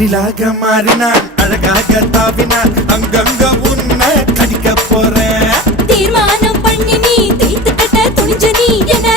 அணிலாக மாறினான் அழகாக தாவினான் அங்கங்க உன்னை கடிக்க போறேன் தீர்மானம் பண்ணி நீ தீர்த்து கட்ட துணிஞ்ச நீ என்ன